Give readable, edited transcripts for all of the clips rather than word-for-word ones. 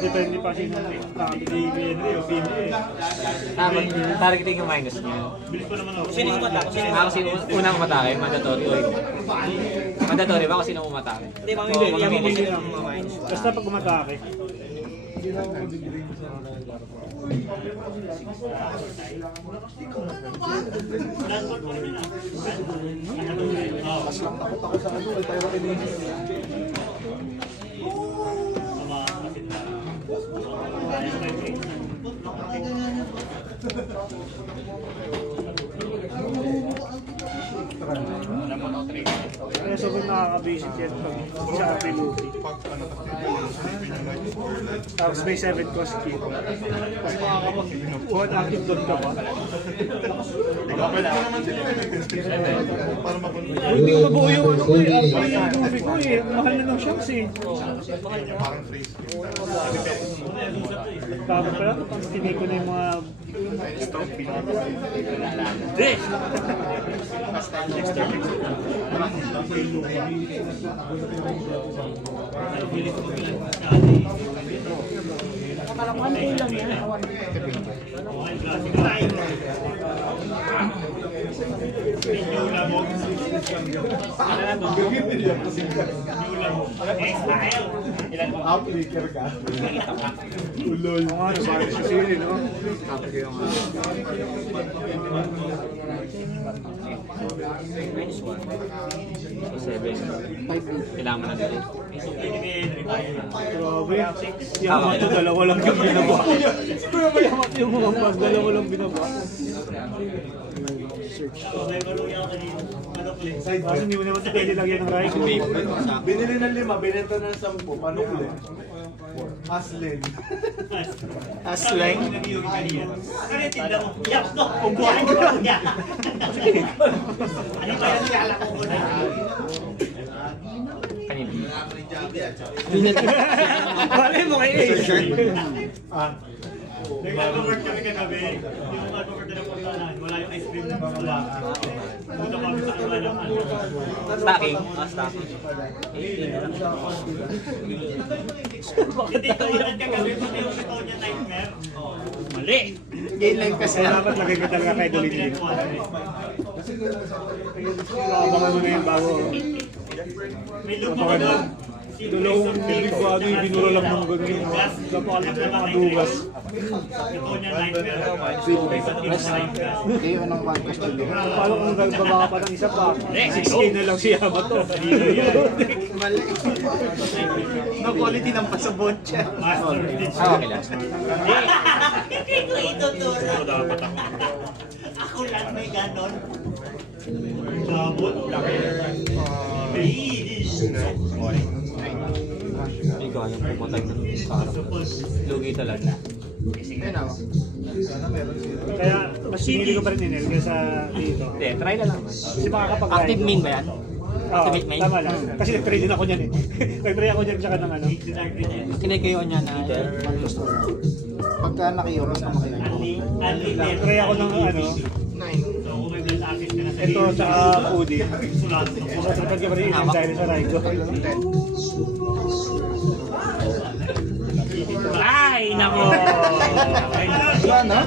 Depende pa sino Henry o Henry. Targeting yung minus niya. Sino yung umata? Kasi unang umatake, mandatory. Mandatory ba kasi nung umatake? Hindi, mamimili mo sila ng mga minus. Basta pag umatake. Kaya sobrang nakaka-basic yan pag sa ating movie. Tapos may 7 cost key. Tapos makakapag-buhat active doon ka ba? Hindi ko mabuo yung ano ko eh. Yung movie ko eh. Mahal na ng shops eh. Tapos pala, pag tinay ko na yung mga stock outlicker ka. Ulol. Ano ba sa sili, no? Tapos yung Minus 1. So 7. Kailangan mo na dito. grabe. Yamato, dalawa lang yung binaba. Yamato yung mga bag, dalawa lang binaba. Search. Kasi hindi mo naman ito pwede lagyan ng rice. Binili ng 5, binenta ng 10. Paano ulit? Aslin. Asleng? Ano yung tinda mo? Yak to! Ubuhain ko lang yan! Ano ba yung siyala ko muna? Kanina. Bale mo kayo eh. Nag-alphabet kami kagabi. Yung alphabet na napuntahan. Wala yung ice cream na wala. Punta kami sa kanila ng ano. Stacking. Stacking. Hindi ko ulit kagabi. Pati yung ito niya nightmare. Mali! Gain life kasi. Dapat lagay ko talaga kay Dolin. Abangan mo na yung bago. May lupa ko doon. Dalawang big bago yung binura lang ng ganyan. Napakalit na makadugas. Ito niya nightmare. Kayo ng one question din. Paano kung nagbaba ka pa ng isa pa? 6K na lang si Yamato. Mali. No quality ng pasabot siya. Master Blitz. Okay lang. Hindi ko ituturo. Ako lang may ganon. Sabot. Ikaw yung pumatay ng sarap. Lugi talaga. Kaya mas pinili ko pa rin Ninel kaysa dito. Hindi, try na lang. Kasi makakapag-ride. Active main ba yan? Activate main? Tama lang. Kasi nag-try din ako niyan eh. Nag-try ako niyan tsaka ng ano. Kinikayo niya na Pagka nakiyoros na makiyoros. Nag-try ako ng ano. Ito tsaka Udi. Masasarapad ka pa rin yung dahil sa ride ko. Ay, nako! Wala na?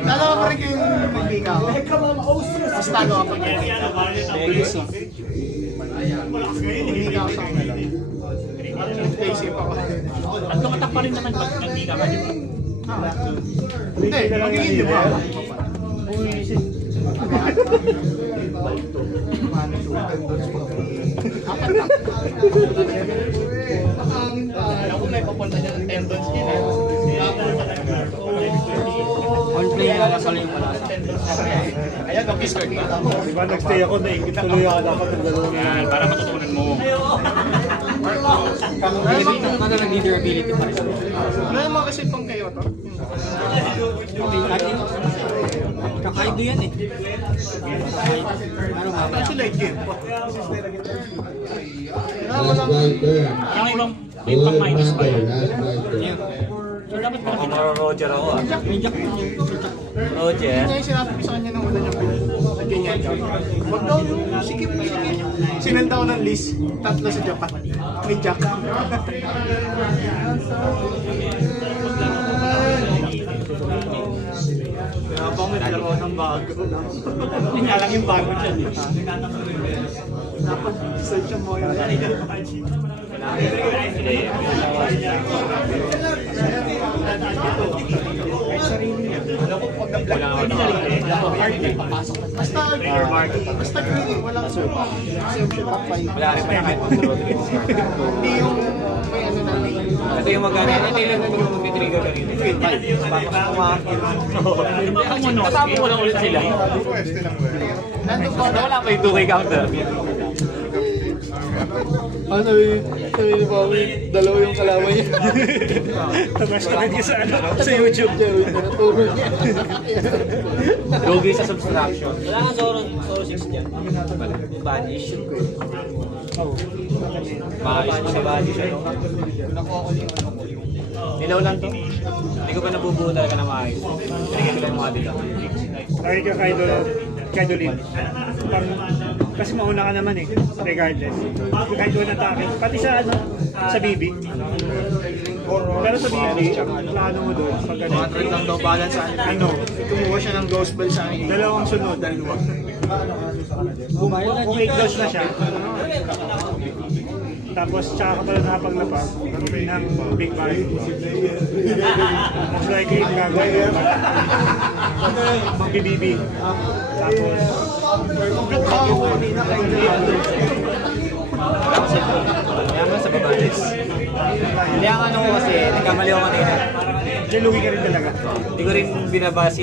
Dalawa pa rin kayong magbika ako. Mas talo ka pag magbika ako sa kanila. Naisip ako. At tumatak pa rin naman pag nagdika ka, di ba? Hindi, magiging di ba? Alam ko na ipapunta niya ng tendons niya. on play na kasal yung wala sa Ayan, mag-skirt ka. Diba nag-stay ako, naingit tuloy ako dapat ng gano'n. Yan, para matutunan mo. Ano nag-durability pa rin. Ano naman kasi pang kayo to? Kakaido yan eh. Ano mamaya? Kasi like it. Yung ibang minus pa yun. Yun. So, Mukhang Roger ako ah. Roger. Kaya yung sinabi ko sa kanya nung una niya ganyan daw. Wag daw yung sikip. Sinanda ko ng list, 3 sa Japan. May Jack. Habang may dalawa ng bago. Hindi nga lang yung bago dyan eh. Dapat search siya mo yun. Basta green, walang exemption of 5. Wala rin pa naman si Rodriguez. Hindi yung may ano na lane. Ito yung magana. Ito yung mag-trigger kanina. Kasama mo lang ulit sila. Nandun pa Wala pa yung 2K counter. Ano sabi ni Bobby, dalawa yung kalaban niya. Tapos na niya sa YouTube. Natulog niya. Logi sa subtraction. Wala kang Zoro 6 dyan. Banish. Banish mo sa banish. Nilaw lang to. Hindi ko pa nabubuo talaga na maayos. Pinigyan ko lang yung mga dito. Lagi ka kay Dolin. Kasi mauna ka naman eh, regardless. Kahit doon atake. Pati sa sa BB. Pero sa BB, ang plano mo doon, pag ano, 100 lang daw balance sa ano. Kumuha siya ng ghost bell sa akin. dalawang sunod, dalawa. Kung 8 goals na siya, tapos tsaka ka pala nakapaglapag ng big bang. Most likely, yung gagawin mo, mag-BB. Tapos, Kaya mo sa babanis. Hindi ang ano ko kasi, nagkamali ako kanina. lugi ka rin talaga. Hindi ko rin binabasi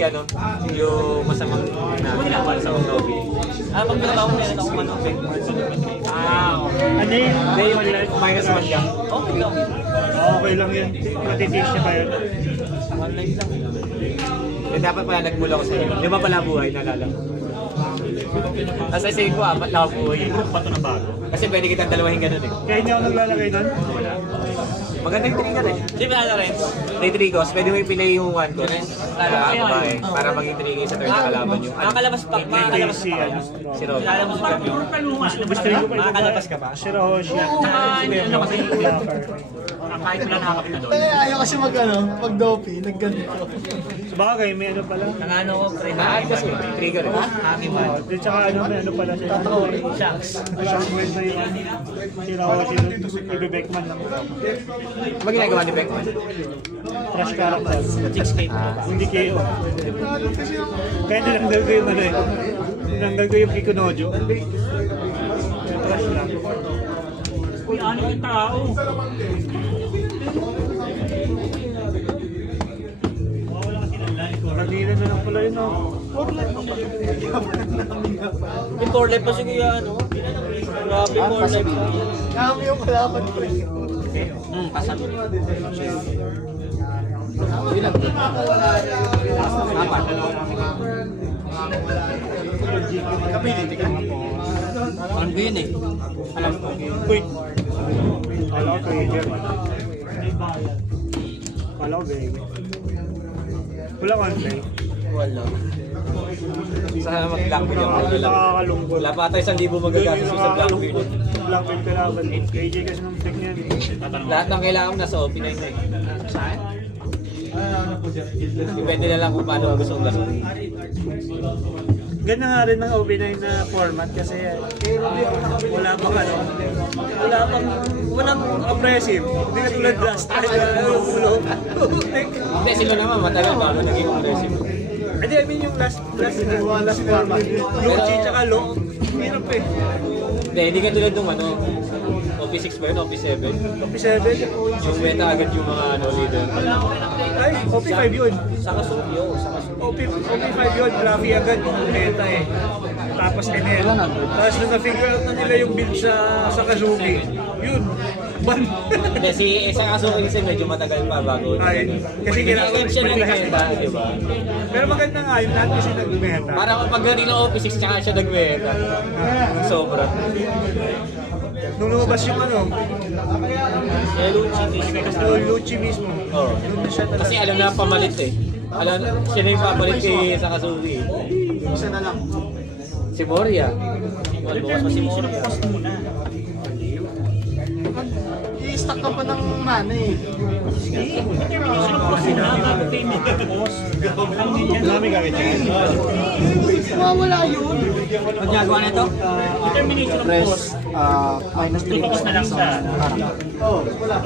yung masamang na para sa lobby. Pag nalaw ko meron akong manok. Ano yun? Hindi, yung minus 1 lang. Okay lang. Okay lang yun. Matitiis niya pa yun. Online lang. Eh, dapat pala nagmula ko sa inyo. 5 pala buhay, nalala ko. Tapos sa isip ko, 4 na buhay. Bato na bago. Kasi pwede kitang dalawahin ganun eh. Kaya hindi ako naglalagay doon. Wala. Maganda yung trigger eh. Di ba na rin? May trigos, pwede mo ipilay yung 1 ko. Para babae. Para maging trigger sa turn na kalaban yung Nakakalabas pa, makakalabas Si, pa. ano, si Rob. Lalabas pa. gusto rin ko pa Makakalabas ka ba? Si Rohoshi. Ano kasi kahit wala nakakapit doon. Kaya ayaw kasi mag-dopey, nagganito. Bagay, may ano pala. Nangano ko, pre. Kasi trigger eh. Aking man. Di tsaka ano, may ano pala siya. Shanks. Shockwave na yun. Si Rohoshi, ibe-Beckman lang. Ano ginagawa ni Beckman? Trash character. Chicks kayo. Hindi KO. Kaya nilanggal ko yung ano eh. Nilanggal ko yung Kikunojo. Trash lang. Uy, ano yung tao? Manila na lang pala yun oh. Yung 4 left pa si Kuya, ano? Grabe, 4 left. Kami yung kalaban ko. Kasama. Kapiliti ka. Ano ba yun eh? Alam ko. Uy. Kala ko trigger. Kala ko baby. Wala ko antay. Wala. Sana mag-blackbeard yung mga lang. Nakakalungkot. Wala pa tayo 1,000 magagastos sa blackbeard. Blackbeard kalaban. KJ kasi nung pick niyan. Lahat ng kailangan mo nasa OP9 na eh. Saan? Depende na lang kung paano gusto kong gasunin. Ganda nga rin ng OB9 na format kasi wala pang ano, walang oppressive. Hindi ka tulad last time na ulo. Hindi, sila naman matagal bago naging aggressive. Hindi, I mean yung last format. Yoshi tsaka Lo, hirap eh. Hindi ka tulad nung ano, OP6 ba yun, OP7? OP7, Yung meta agad yung mga ano, leader. ay, OP5 yun. Sa Kasubyo, sa Kasubyo. OP5 yun, Fluffy agad, meta eh. Tapos NL. Tapos nung na-figure out na nila yung build sa Kazuki, yun, ban. Hindi, sa Kasubyo kasi medyo matagal pa bago. Ay, kasi kailangan Kailangan siya ng meta, di ba? Pero maganda nga yun, lahat kasi nag-meta. Para pag ganito OP6 tsaka siya nag-meta. Sobra. Nung lumabas yung ano, Lucci. Lucci mismo. Oo. Doon na siya talaga. Kasi alam na pamalit eh. Alam, siya na yung papalit kay Sakazuki. Isa na lang. Si Moria. Bukas pa si Moria. I-stack ka pa ng mana eh. Marami gamit yan. Mawawala yun. Magagawa na ito? Press minus 3 na lang sa... Oo, wala.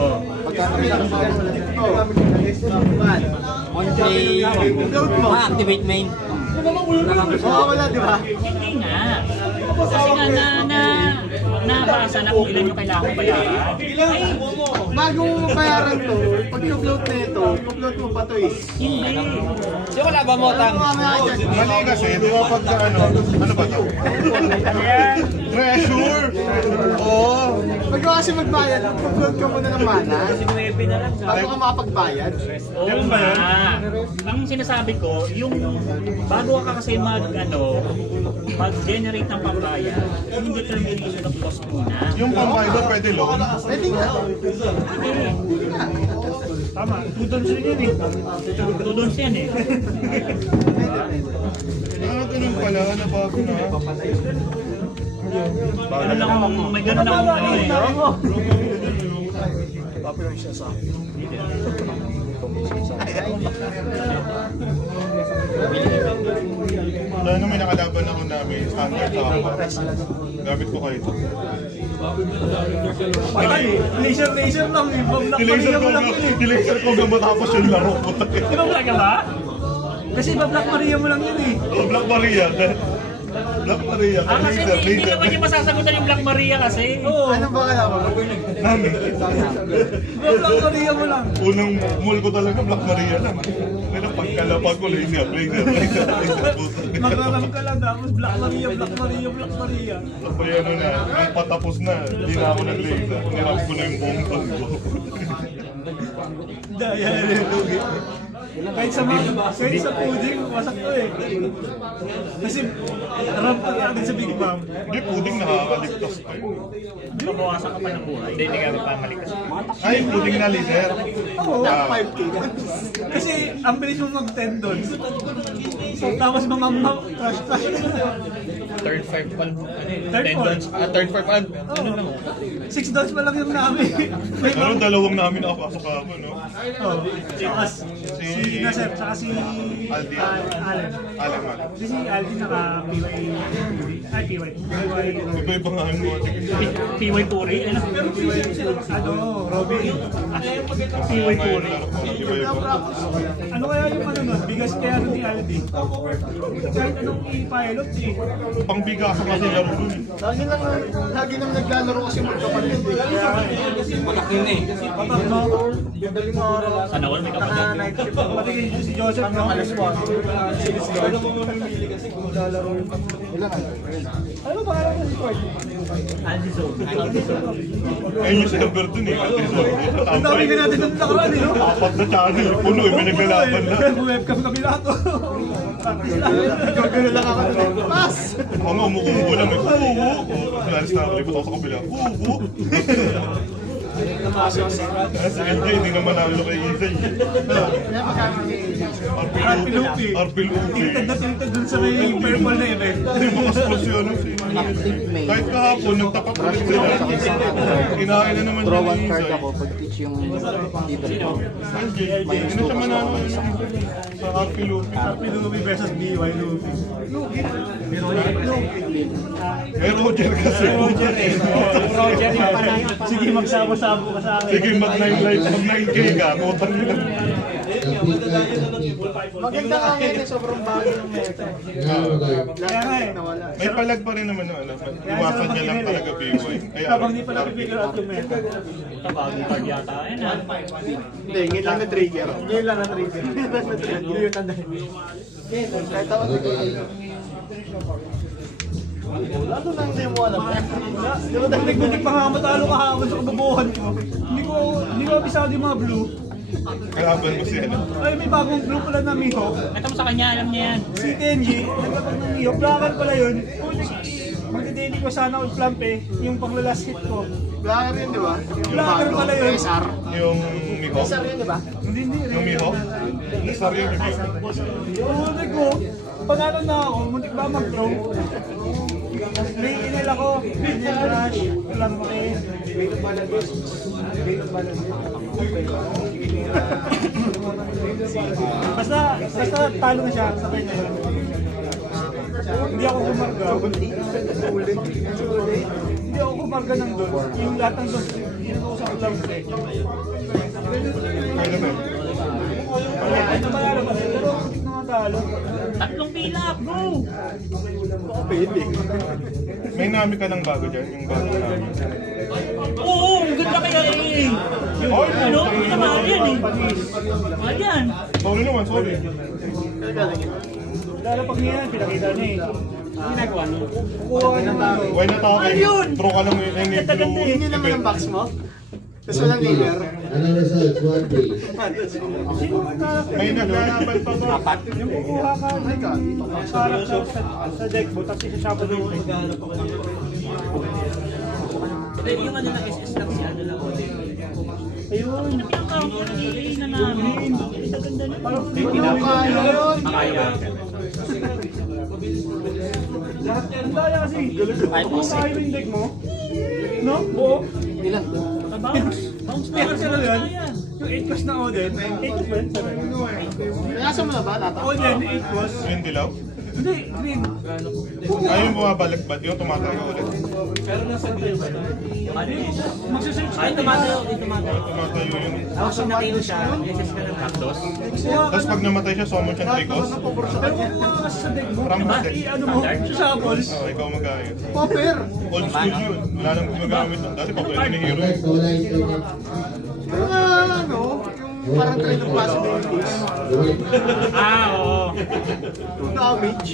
Pagkano lang wala. on play Load mo. Ma-activate main. Mawawala, di ba? Hindi nga. Kasi nga nabasa na kung ilan yung kailangan bayaran. Bago mo mabayaran to, pag upload na ito, upload mo pa to eh. Hindi. Di wala ba mo tang? Mali kasi, di ba pagka ano ba to? Treasure! Oo! Pag kasi magbayad, upload ka muna ng mana. Bago ka makapagbayad. Oo nga. Ang sinasabi ko, yung bago ka kasi mag-generate ng pambayad, yung determination of loss muna. Yung pambayad ba pwede loan? Pwede nga. Tama, 2 dons rin yun eh. Tudons yan eh. Ganun pala, nabago na. Ano lang, may ganun akong ano eh. Ano, may nakalaban ako namin, standard ako. Gamit ko kayo ito. Laser lang eh. Nilaser ko hanggang matapos yung laro ko. Di ba wala ka ba? Kasi Black Maria mo lang yun eh. Oh, Black Maria. Black Maria. Kasi hindi naman yung masasagutan yung Black Maria kasi. Ano ba kaya mo? Nami. Black Maria mo lang. Unang mall ko talaga, Black Maria lang. Kaya pagkalapag ko, laser. Magaram ka lang tapos Black Maria. Tapos ano na, nung patapos na, hindi na ako nag-laser. Nirap ko na yung buong bag ko. Daya na yung lugi. Kahit sa pudding, wasak to eh. Kasi ramp ka agad sa Big Bang. Hindi, puding nakakaligtas pa yun. Babawasan ka pa ng buhay. Hindi ka magpamalik kasi. Ay, puding na laser. Oo, 5K. Kasi ang bilis mo mag-10 doon. Tapos crash. Third five pa. Third four. Third five pa. Ano lang. 6 dollars pa lang yung namin. Pero dalawang namin nakapasok ako, no? Oh, si Nasser, saka si Aldi. Allen. Alam. Kasi si Aldi naka-PY. Ay, PY. Iba-iba nga ano. PY Puri. Pero PY sila, Robin. PY Puri. Iba-iba. Ano kaya yung nun? Bigas kaya nun ni Aldi. Kahit anong i-pilot eh. Pangbigasan kasi laro dun. Lagi nang naglalaro kasi magkapatid eh. Malaki na eh. Patak no? Madaling araw. Sana all may kapatid. Night shift. Pati kay si Joseph no? Alas 1. Ano mo mamimili kasi kung lalaro yung ano ba alam mo si Ford? Aldi Zone. Ayun yung server dun eh. Ang dami ka natin ng nakaraan eh no? Apat na channel. Puno eh. May naglalaban na. Webcam kami lahat oh. Gagano lang ako. Pas! Ako nga umukubo lang eh. Kubo! Lalis na ako. Libot ako sa kabila. Kubo! Kasi LJ, hindi naman nalo kay Izay. RP Lupi. RP Lupi. Tilted na tilted dun sa may purple na event. Hindi mo kasposyon si kahit kahapon, nagtapat ulit sila. Kinain na naman draw niya one ni card Izay. ako pag teach yung table ko. LJ, hindi na siya manalo sa RP Lupi. RP Lupi versus BY Lupi. Eh, Roger kasi. Roger eh. Roger yung panay. Sige, magsabo-sabo ka sa akin. Sige, mag-9K ka. Kotang nila. Maganda ka ngayon eh, sobrang bago ng meta. Kaya nga eh. Nawala. May palag pa rin naman no, ano. Iwasan niya lang talaga PY. Kaya Habang di pa napipigure out yung meta. Bagong card yata. Ayun ah. Hindi, ngayon lang na trigger. Ngayon lang na trigger. Hindi yung tanda. Kahit ako lalo na hindi mo alam. Di ba nagbutik pa nga matalo kahapon sa kabubuhan ko. Hindi ko abisado yung mga blue. kalaban mo siya. Ay, may bagong blue pala na Mihawk. Ito mo sa kanya, alam niya yan. Si Kenji, naglabag ng Mihawk. Blakan pala yun. Magdi-day hindi ko sana all-plump eh. Yung pang last hit ko. Vlogger yun, di ba? Yung Vlogger bago, pala yun. SR. Yung Miho. SR yun, di ba? Hindi. Yung Miho. Nasar yung Miho. Sabi ko, panalo na ako, muntik ba mag-throw? May inil ako, inil rush, plump eh. Basta talo na siya, sabay na yun. Hindi ako kumarga. Hindi ako kumarga ng doon. Yung lahat ng doon, yun ako sa club eh. Kaya naman. Ano manalo ba? Pero hindi naman talo. Tatlong pila, go! May nami ka ng bago dyan, yung bago namin. Oo, ang ganda kaya eh. Ay, Ano? Hindi na mahal yan eh. Mahal yan. sorry naman, sorry. Lalo pag niyan, pinakita niya eh. Ginagawa niyo. Kukuha ka ng ano. Why na tao kayo? Ayun! Throw ka lang yung blue Hindi naman ang event. box mo. Tapos walang dealer. Anong results? 1 day. Sino ang character? May naglalaban pa ba? Yung kukuha ka ng character sa deck mo, tapos isa-shuffle mo. Yung ano na SS lang si ano lang. Ayun. Pinaka-counter delay na namin. Ang ganda na. Parang Ano yun? Makaya. lahat yan. Ang daya kasi. Kung tayo yung deck mo, no? Buo. Ilan? Bounce na Kasi ano yan? Yung 8 cost na Oden. 8 cost ba yun? Nasa mo na ba? Tata? Oden, 8 cost. Yung dilaw? Hindi, green. Ayun, bumabalik ba? Yung tumatayo ulit. Magsasearch ka Ay, tumatayo. Ay, tumatayo. Tumatayo yun. Tapos pag natayo siya, SS ka ng Rakdos. Tapos pag namatay siya, summon siya ng Tricos. Pero kung mga kasi sa deck mo, Rambus deck. ano mo, sa shuffles. Oh, ikaw mag-ayos. Popper! Old school yun. Wala nang gumagamit nun. Dati pa pwede ni Hero. First, wala internet. Yung ano, yung parang trade of possibilities. Ah, oo. Damage.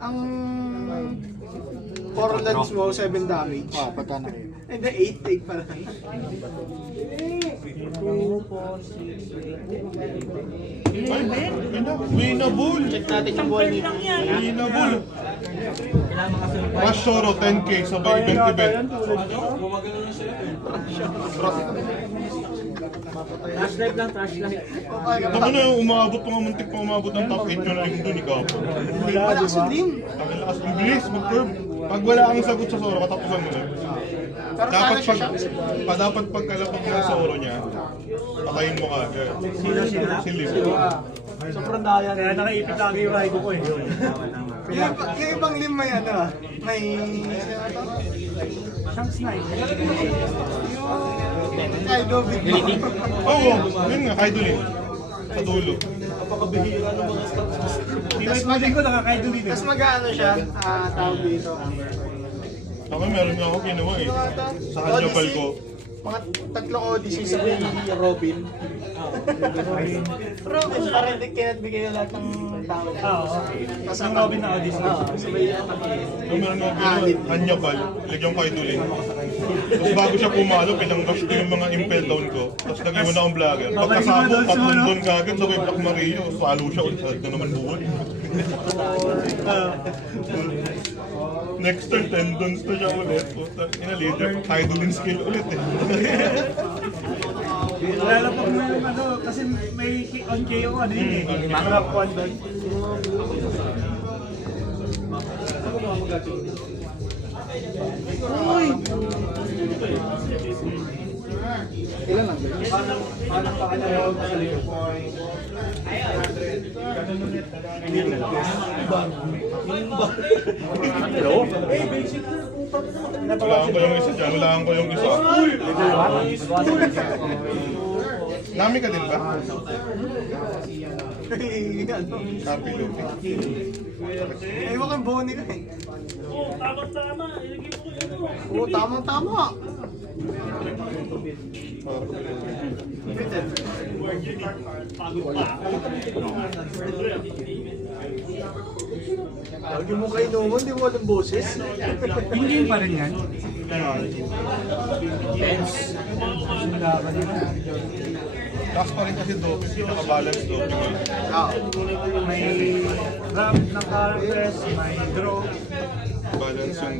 Ang 4 lands mo, 7 damage. Ah, pagka kayo. And the 8 take pala. Ay, winnable! Check natin yung buwan nito. Lang yan. Winnable! Rush Zoro, 10k, sabay event-event. Trash life lang, trash life. Naku na yung umabot pa nga, muntik pa umabot ng top 8 yung ring doon ni Kapo. Malakas yung lim. Ang lakas, ang bilis, mag-curve. Pag wala kang sagot sa Zoro, katapusan mo na. Pero Dapat kala siya dapat pagkalapag ng Zoro niya, patayin mo kagad. Sino? Si Liv. Sobrang daya. Kaya nakaipit lagi yung ride ko eh. yung ibang lim may ano ah. May... Siyang snipe. Ay, do big bang. Oo, yun nga, Kaidolin. Sa dulo. Teammate mo din ko nakakaidolin eh. Tapos mag-ano siya, tawag dito. Ako meron nga ako ginawa eh. Sa Hanyapal ko. Mga tatlong Odyssey sa Robin. Robin, parang hindi kinatbigay yung lahat ng tao. Oo. Tapos Yung Robin na Odyssey. sabay attack. So meron nga ako ginawa, Hanyapal, lagyan ko Kaidolin. Tapos bago siya pumalo, pinang-rush ko yung mga impel down ko. Tapos naging mo na akong vlogger. Pagkasabot, tatlong doon kagad, sabay Black Mario. Salo siya ulit. Saan ka naman buwan? Next turn, tendons na siya ulit. Puta, ina-leader, Kaidolin skill ulit eh. Lalapag mo yung ano, kasi may on KO ko ano yun eh. Trap 1 doon. Uy! Ilan lang? Walaan ko yung isa dyan, walaan ko yung isa. Nami ka din ba? Copy Luffy. Ay, wag kang boni ka eh. Oo, tama-tama. Ilagay mo ko yun. Oo, tama-tama. Lagi mo kayo noon, di mo alam boses. Hindi pa rin yan. Taas pa rin kasi doping, tsaka balance doping. May ramp ng characters, may draw. Balance yun.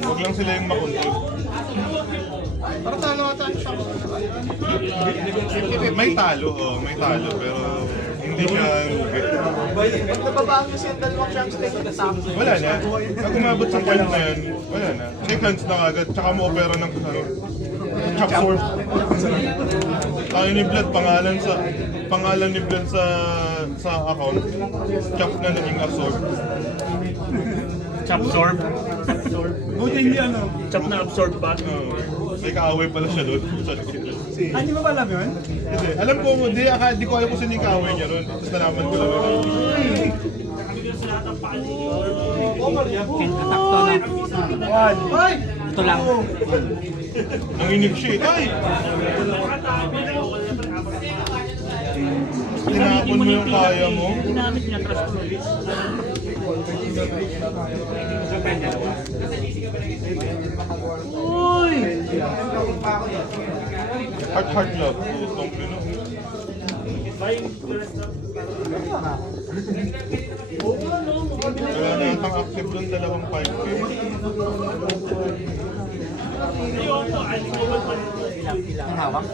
Huwag lang sila yung makontrol. Parang talo ata siya. May talo, may talo, pero hindi siya lugi. Pag nababahan kasi ang dalawang champs tayo sa kasama. Wala na. Pag umabot sa point na yan, wala na. Shake hands na agad, tsaka mo opera ng chop sword. Tayo ni Vlad, pangalan ni Vlad sa account, chop na naging absorb. Absorb. Buti hindi ano. Chop na absorb ba? May kaaway pala siya doon. Hindi mo ba alam yun? Hindi. Alam ko, di ko alam kung sino yung kaaway niya ron. Tapos nalaman ko lang. Ito lang. Nanginig siya eh. Ay! Tinapon mo yung kaya mo. Ginamit niya, trust ko. Uy! Heart love. Putong pino. Wala na yatang active doon, dalawang 5K. Ang hawak.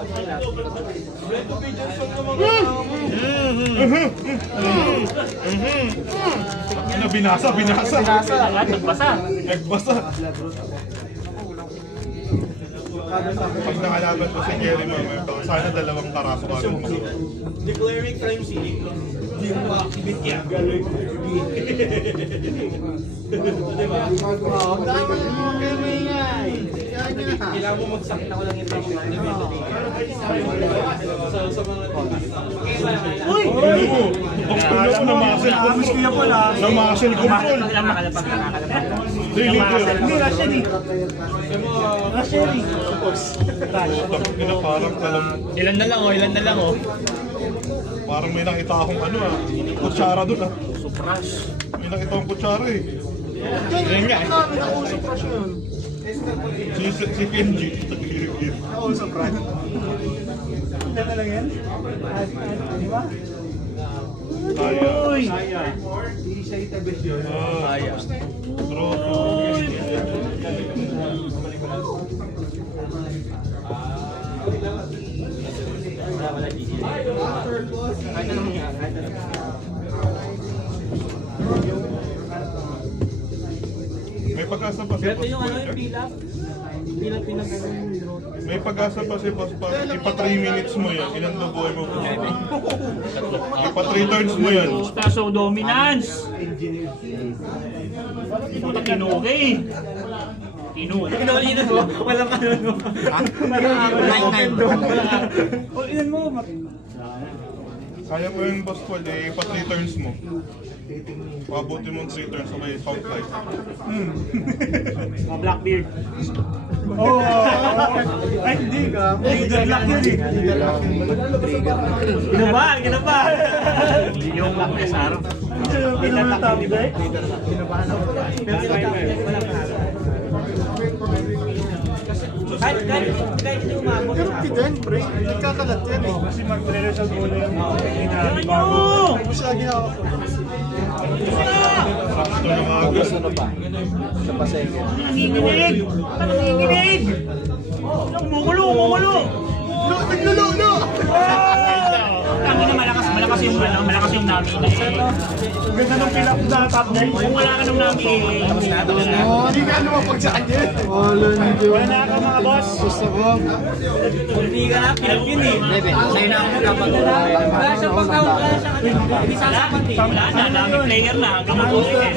Ano, binasa. Nagbasa. Nagbasa. Pag nakalaban ko si Jerry mamaya, sana dalawang karaso agad mo. Declaring crime scene. Hindi mo activate yan. Diba? Oo, tama naman kayo maingay. Kailangan mo magsakit ako lang yung tao. Sa mga... Uy! Na-muscle control. Hindi, Russian eh. Russian eh. Ina, parang talang, Ilan na lang oh. parang may nakita akong kutsara doon Supras. May nakita akong kutsara eh. Yan nga. Namin nakusap pa siya yun. Si Kenji. Nakusap pa. Ilan na lang yan? Di ba? Kaya. Uy! Kaya. May pag-asa pa si Boss Paul. May pag-asa pa si Boss Paul. Ipa 3 minutes mo yan. Ilan na buhay mo? Ipa 3 turns mo yan. Kaso dominance! Puta kinuki! Kinuki. Pinaulinan mo. Walang ano no. O, ilan mo? Kaya mo yung Boss Paul eh. Ipa 3 turns mo. Pabuti mo 3 turns sa may count light. Mga Blackbeard. Oo. Ay, hindi ka. Leader lock yun eh. Ginawa! Yung lock na sa araw. Pinamang top deck. Kahit hindi umabot. Empty din, pre. Nagkakalat yan eh. Kasi magre-result mo na yung Yan nyo! Hindi mo siya ginawa ko. Ito na mga agad. Nanginginig! Nanginginig! Umukulo! Naglululo! Tangin na malakas yung nami na eh. Ganda ng pilap na top deck. Kung wala ka nung nami eh. Hindi ka lumapag sa kanya. Wala na ako mga boss. Hindi ka na, pinag yun eh. Sa'yo na ako dapat. Wala siyang pagkawag, wala siyang ano. Hindi sasapat eh. Wala na, daming player na. Ganun po eh.